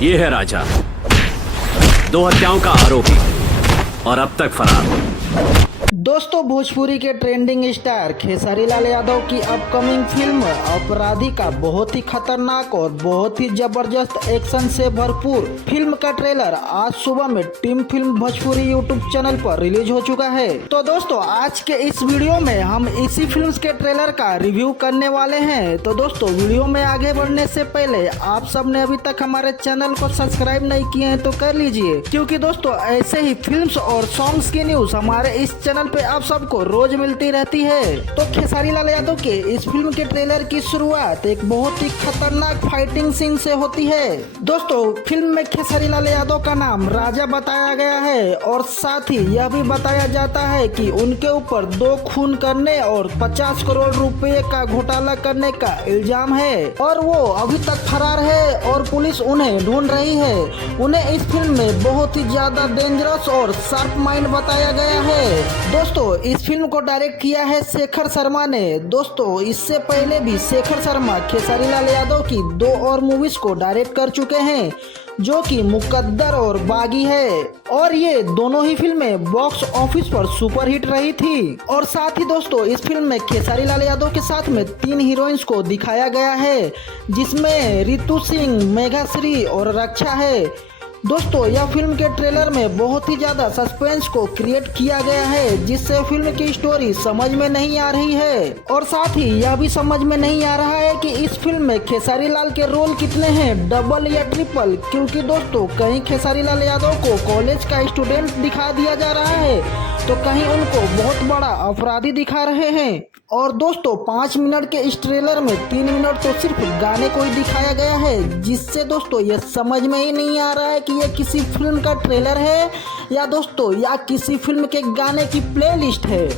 ये है राजा, 2 हत्याओं का आरोपी और अब तक फरार। दोस्तों, भोजपुरी के ट्रेंडिंग स्टार खेसारी लाल यादव की अपकमिंग फिल्म अपराधी का बहुत ही खतरनाक और बहुत ही जबरदस्त एक्शन से भरपूर फिल्म का ट्रेलर आज सुबह में team film Bhojpuri YouTube channel पर रिलीज हो चुका है। तो दोस्तों, आज के इस वीडियो में हम इसी फिल्म के ट्रेलर का रिव्यू करने वाले हैं। तो दोस्तों, वीडियो में आगे बढ़ने से पहले आप सब ने अभी तक हमारे चैनल को सब्सक्राइब नहीं किए हैं तो कर लीजिए, क्योंकि दोस्तों ऐसे ही फिल्म्स और सॉन्ग्स की न्यूज हमारे इस चैनल पे आप सबको रोज मिलती रहती है। तो खेसारी लाल यादव के इस फिल्म के ट्रेलर की शुरुआत एक बहुत ही खतरनाक फाइटिंग सीन से होती है। दोस्तों, फिल्म में खेसारी लाल यादव का नाम राजा बताया गया है और साथ ही यह भी बताया जाता है कि उनके ऊपर 2 खून करने और 50 करोड़ रुपए का घोटाला करने का इल्जाम है और वो अभी तक फरार है और पुलिस उन्हें ढूंढ रही है। उन्हें इस फिल्म में बहुत ही ज्यादा डेंजरस और शार्प माइंड बताया गया है। दोस्तों, इस फिल्म को डायरेक्ट किया है शेखर शर्मा ने। दोस्तों, इससे पहले भी शेखर शर्मा खेसारी लाल यादव की 2 और मूवीज को डायरेक्ट कर चुके हैं, जो कि मुकद्दर और बागी है और ये दोनों ही फिल्में बॉक्स ऑफिस पर सुपरहिट रही थी। और साथ ही दोस्तों, इस फिल्म में खेसारी लाल यादव के साथ में 3 हीरोइंस को दिखाया गया है, जिसमें रितु सिंह, मेघाश्री और रक्षा है। दोस्तों, यह फिल्म के ट्रेलर में बहुत ही ज्यादा सस्पेंस को क्रिएट किया गया है, जिससे फिल्म की स्टोरी समझ में नहीं आ रही है और साथ ही यह भी समझ में नहीं आ रहा है कि इस फिल्म में खेसारी लाल के रोल कितने हैं, डबल या ट्रिपल, क्योंकि दोस्तों कहीं खेसारी लाल यादव को कॉलेज का स्टूडेंट दिखा दिया जा रहा है तो कहीं उनको बहुत बड़ा अपराधी दिखा रहे हैं। और दोस्तों, 5 मिनट के इस ट्रेलर में 3 मिनट तो सिर्फ गाने को ही दिखाया गया है, जिससे दोस्तों ये समझ में ही नहीं आ रहा है कि ये किसी फिल्म का ट्रेलर है या दोस्तों या किसी फिल्म के गाने की प्लेलिस्ट है।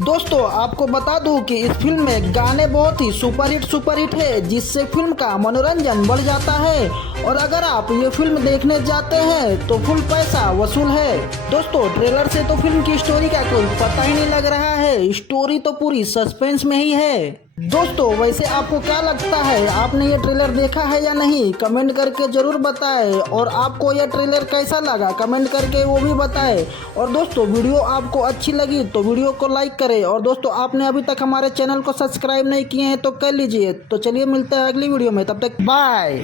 दोस्तों, आपको बता दूं कि इस फिल्म में गाने बहुत ही सुपरहिट है, जिससे फिल्म का मनोरंजन बढ़ जाता है और अगर आप ये फिल्म देखने जाते हैं तो फुल पैसा वसूल है। दोस्तों, ट्रेलर से तो फिल्म की स्टोरी का कोई पता ही नहीं लग रहा है, स्टोरी तो पूरी सस्पेंस में ही है। दोस्तों, वैसे आपको क्या लगता है, आपने ये ट्रेलर देखा है या नहीं, कमेंट करके जरूर बताएं। और आपको यह ट्रेलर कैसा लगा कमेंट करके वो भी बताएं। और दोस्तों, वीडियो आपको अच्छी लगी तो वीडियो को लाइक करें और दोस्तों आपने अभी तक हमारे चैनल को सब्सक्राइब नहीं किए हैं तो कर लीजिए। तो चलिए मिलते हैं अगली वीडियो में, तब तक बाय।